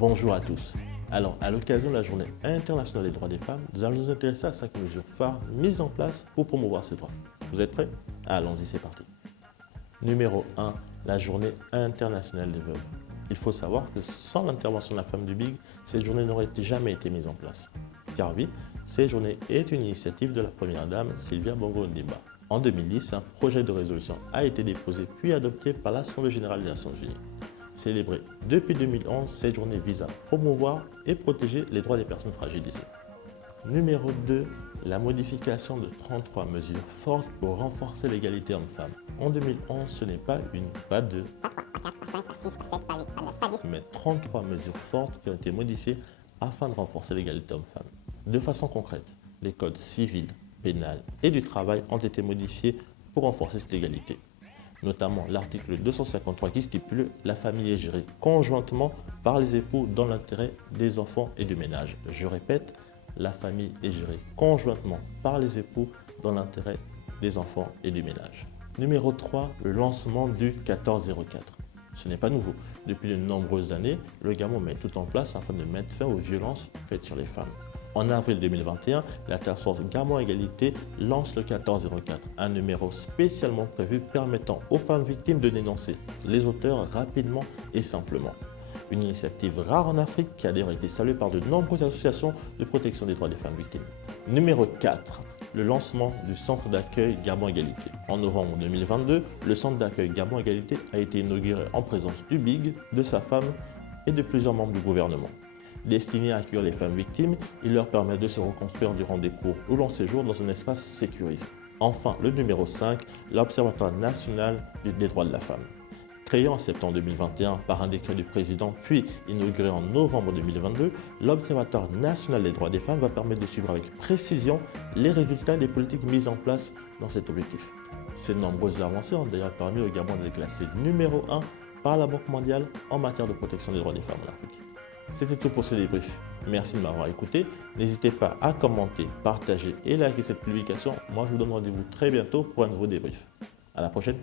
Bonjour à tous. Alors, à l'occasion de la Journée internationale des droits des femmes, nous allons nous intéresser à 5 mesures phares mises en place pour promouvoir ces droits. Vous êtes prêts? Allons-y, c'est parti. Numéro 1, la Journée internationale des veuves. Il faut savoir que sans l'intervention de la femme du BIG, cette journée n'aurait jamais été mise en place. Car oui, cette journée est une initiative de la première dame Sylvia Bongo Ondimba. En 2010, un projet de résolution a été déposé puis adopté par l'Assemblée générale des Nations unies. Célébrée depuis 2011, cette journée vise à promouvoir et protéger les droits des personnes fragilisées. Numéro 2, la modification de 33 mesures fortes pour renforcer l'égalité homme-femme. En 2011, ce n'est pas une, pas deux, mais 33 mesures fortes qui ont été modifiées afin de renforcer l'égalité homme-femme. De façon concrète, les codes civils, pénal et du travail ont été modifiés pour renforcer cette égalité. Notamment l'article 253 qui stipule « La famille est gérée conjointement par les époux dans l'intérêt des enfants et du ménage ». Je répète, la famille est gérée conjointement par les époux dans l'intérêt des enfants et du ménage. Numéro 3, le lancement du 1404. Ce n'est pas nouveau. Depuis de nombreuses années, le Gabon met tout en place afin de mettre fin aux violences faites sur les femmes. En avril 2021, la Task Force Gabon Égalité lance le 1404, un numéro spécialement prévu permettant aux femmes victimes de dénoncer les auteurs rapidement et simplement. Une initiative rare en Afrique qui a d'ailleurs été saluée par de nombreuses associations de protection des droits des femmes victimes. Numéro 4. Le lancement du centre d'accueil Gabon Égalité. En novembre 2022, le centre d'accueil Gabon Égalité a été inauguré en présence du BIG, de sa femme et de plusieurs membres du gouvernement. Destiné à accueillir les femmes victimes, il leur permet de se reconstruire durant des cours ou long séjour dans un espace sécurisé. Enfin, le numéro 5, l'Observatoire national des droits de la femme. Créé en septembre 2021 par un décret du président, puis inauguré en novembre 2022, l'Observatoire national des droits des femmes va permettre de suivre avec précision les résultats des politiques mises en place dans cet objectif. Ces nombreuses avancées ont d'ailleurs permis au Gabon d'être classé numéro 1 par la Banque mondiale en matière de protection des droits des femmes en Afrique. C'était tout pour ce débrief. Merci de m'avoir écouté. N'hésitez pas à commenter, partager et liker cette publication. Moi, je vous donne rendez-vous très bientôt pour un nouveau débrief. À la prochaine.